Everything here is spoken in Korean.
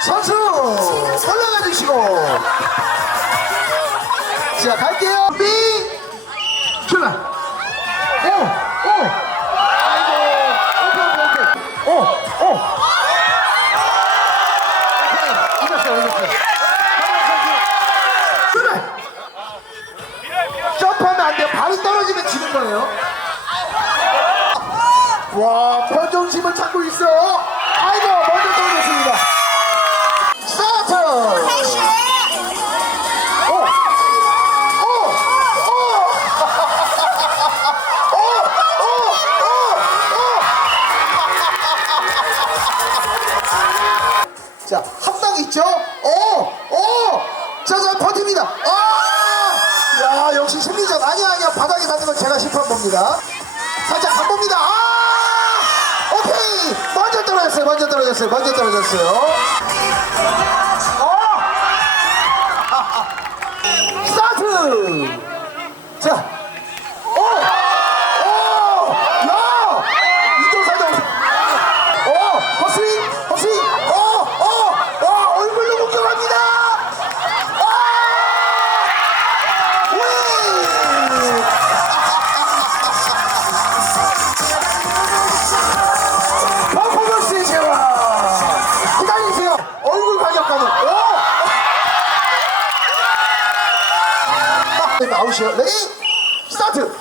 선수! 올라가 주시고. 자 갈게요. 준비! 출발. 오오. 아이고. 오케이 오케이 오오 오케이. 이겼어요 이겼어요. 출발. 점프하면 안 돼요. 발이 떨어지면 지는 거예요. 와 표정심을 찾고 있어. 아 한방 있죠? 오! 오! 자, 자, 버팁니다. 아! 야, 역시 승리전. 아니야, 아니야. 바닥에 닿는 건 제가 심판 봅니다. 살짝 가봅니다. 아! 오케이! 먼저 떨어졌어요. 먼저 떨어졌어요. 먼저 떨어졌어요. 어! 스타트! 아, 아웃이요. 레디 스타트.